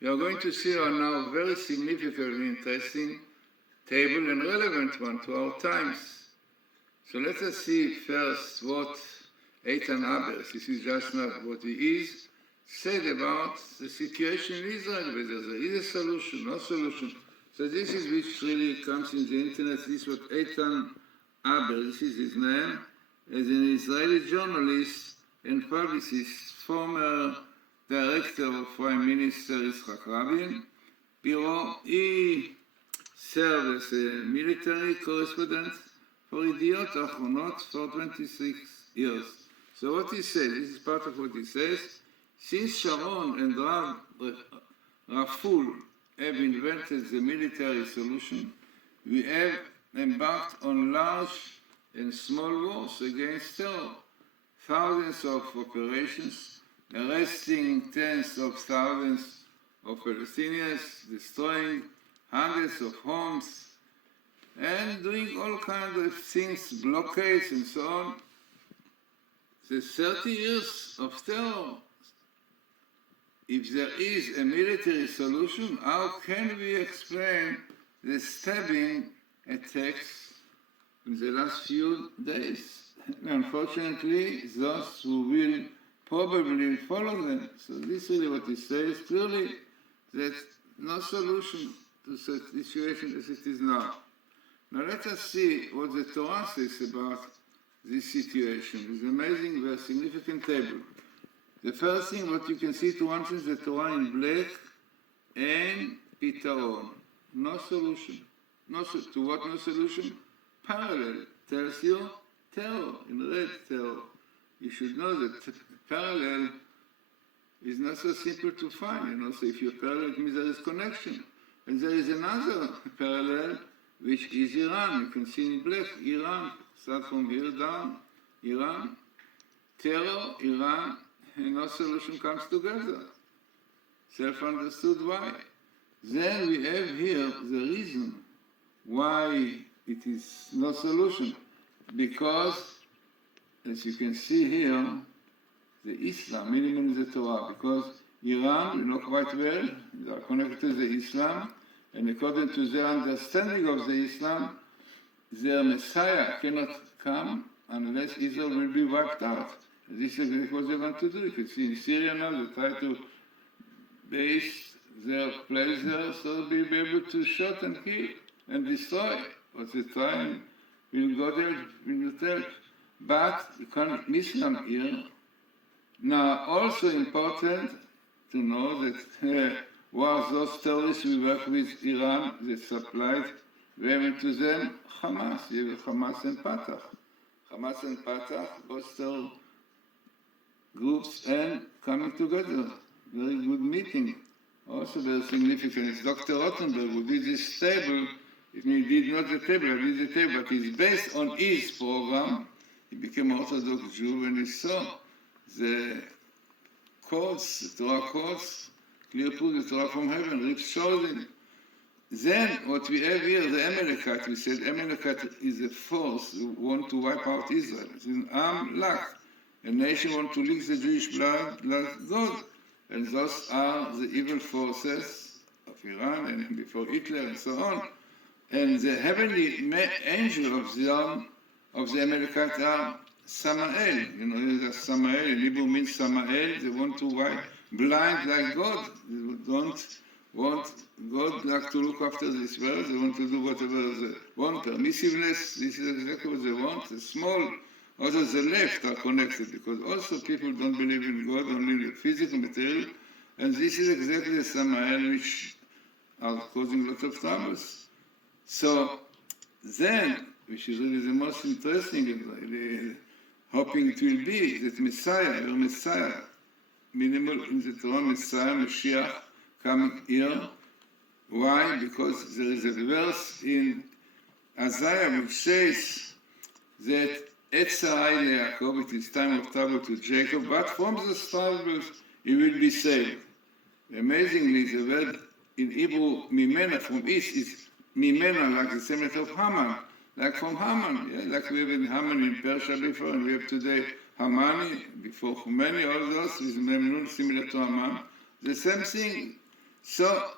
We are going to see now a very significant and interesting table and relevant one to our times. So let us see first what Eitan Abers, this is just not what he is, said about the situation in Israel, whether there is a solution, no solution. So this is which really comes in the internet. This is what Eitan Abers, this is his name, as an Israeli journalist and publicist, former director of Prime Minister Yitzhak Rabin Bureau. He served as a military correspondent for Yediot Achronot for 26 years. So what he said, this is part of what he says, since Sharon and Rav Raful have invented the military solution, we have embarked on large and small wars against terror, thousands of operations, arresting tens of thousands of Palestinians, destroying hundreds of homes, and doing all kinds of things, blockades and so on. The 30 years of terror. If there is a military solution, how can we explain the stabbing attacks in the last few days? Unfortunately, those who will probably follow them. So this is really what he says, clearly that no solution to the situation as it is now. Now let us see what the Torah says about this situation. It's amazing, very significant table. The first thing, what you can see to one is the Torah in black and Pitaron. No solution. To what no solution? Parallel. Tells you terror, in red terror. You should know that parallel is not so simple to find. So if you're parallel, it means there is connection. And there is another parallel, which is Iran. You can see in black, Iran. Start from here down, Iran. Terror, Iran, and no solution comes together. Self-understood why. Then we have here the reason why it is no solution. Because, as you can see here, the Islam, minimum is the Torah, because Iran, you know quite well, they are connected to the Islam, and according to their understanding of the Islam, their Messiah cannot come unless Israel will be wiped out. This is what they want to do. You can see in Syria now, they try to base their place there so they'll be able to shoot and kill and destroy. What they try will go there, will tell. But you can't miss them here. Now, also important to know that was those terrorists we work with Iran that supplied women to them, Hamas. You have Hamas and Fatah. Hamas and Fatah, both terror groups, and coming together. Very good meeting. Also very significant. It's Dr. Rothenberg who did this table. He did not the table, I did the table, but it's based on his program. He became an Orthodox Jew when he saw the codes, the Torah codes, clear proof the Torah from heaven, Rip's chosen. Then what we have here, the Amalekite, we said Amalekite is a force who want to wipe out Israel. It's an armed lack. A nation want to lick the Jewish blood like God. And those are the evil forces of Iran and before Hitler and so on. And the heavenly angel of the Amalekite are Samael. You know, there's Samael. In Hebrew means Samael. They want to wipe blind like God. They don't want God like to look after this world. They want to do whatever they want. Permissiveness, this is exactly what they want. The small, also the left are connected because also people don't believe in God, only in the physical material. And this is exactly the Samael which are causing lots of troubles. So then, which is really the most interesting and really hoping it will be, that Messiah, your Messiah, minimal in the Torah, Messiah, Mashiach, coming here. Why? Because there is a verse in Isaiah which says that Etzarai leYaakov, it is time of trouble to Jacob, but from the troubles he will be saved. Amazingly, the word in Hebrew, Mimena, from east, is Mimena, like the same letter of Haman, like from Haman, yeah? Like we have in Haman in Persia before, and we have today Hamani, before Khomeini, all those with Memnun, similar to Haman. The same thing. So,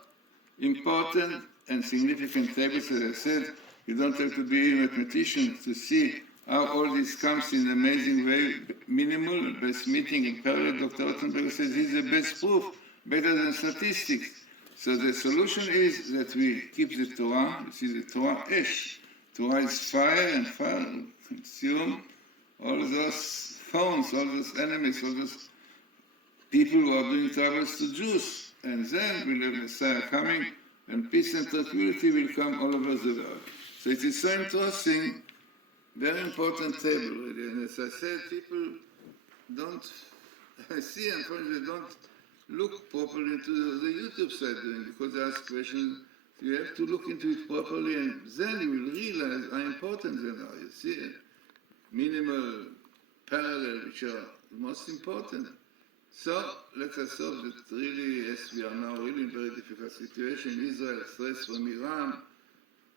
important and significant tables, as I said, you don't have to be a mathematician to see how all this comes in an amazing way, minimal, best meeting in parallel. Dr. Rottenberg says this is the best proof, better than statistics. So the solution is that we keep the Torah. This is the Torah Esh. Torah is fire, and fire consume all those thorns, all those enemies, all those people who are doing troubles to Jews. And then we'll have Messiah coming, and peace and tranquility will come all over the world. So it is so interesting, very important table, really. And as I said, people don't see, unfortunately, they don't look properly into the YouTube side doing, because they ask questions. You have to look into it properly, and then you will realize how important they are. You see, minimal, parallel, which are the most important. So let us hope that really, as we are now really in a very difficult situation, Israel, threats from Iran,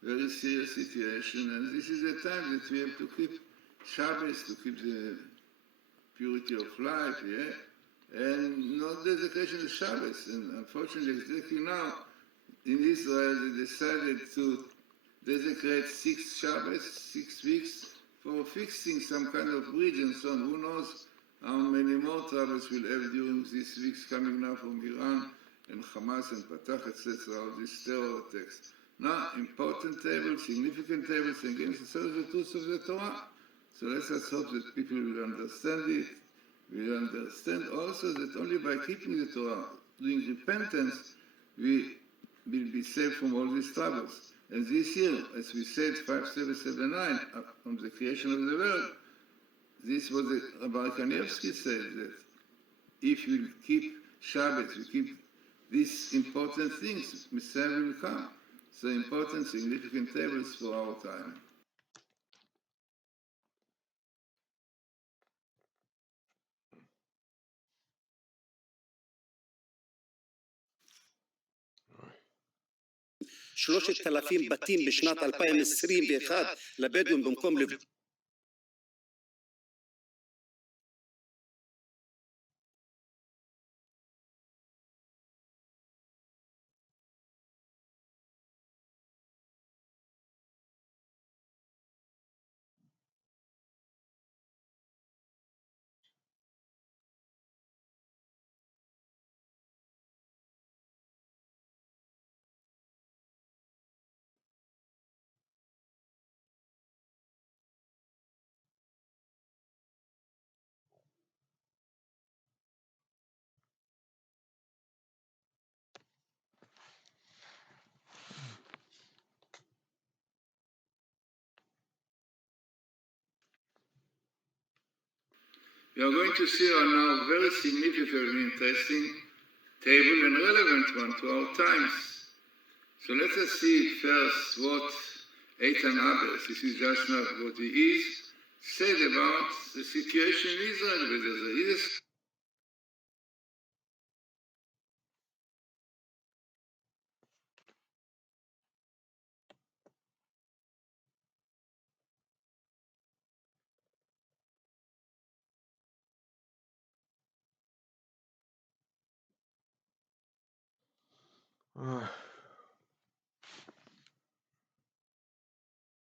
very serious situation, and this is the time that we have to keep Shabbos, to keep the purity of life, and not desecration of Shabbos. And unfortunately, exactly now, in Israel, they decided to desecrate 6 Shabbos, 6 weeks, for fixing some kind of bridge and so on. Who knows how many more troubles we'll have during these weeks coming now from Iran and Hamas and Fatah, etc., all these terror attacks. Now, important tables, significant tables, and against the truth of the Torah. So let us hope that people will understand it. We understand also that only by keeping the Torah, doing repentance, we will be saved from all these troubles. And this year, as we said, 5779, from the creation of the world, this was what Rabbi Kanievsky said, that if we keep Shabbat, we keep these important things, Messiah will come. So important, significant tables for our time. שלושת אלפים בתים בשנת 2021 לבדואים במקום We are going to see now a very significant and interesting table and relevant one to our times. So let us see first what Eitan Abbas, this is just not what he is, said about the situation in Israel, whether there is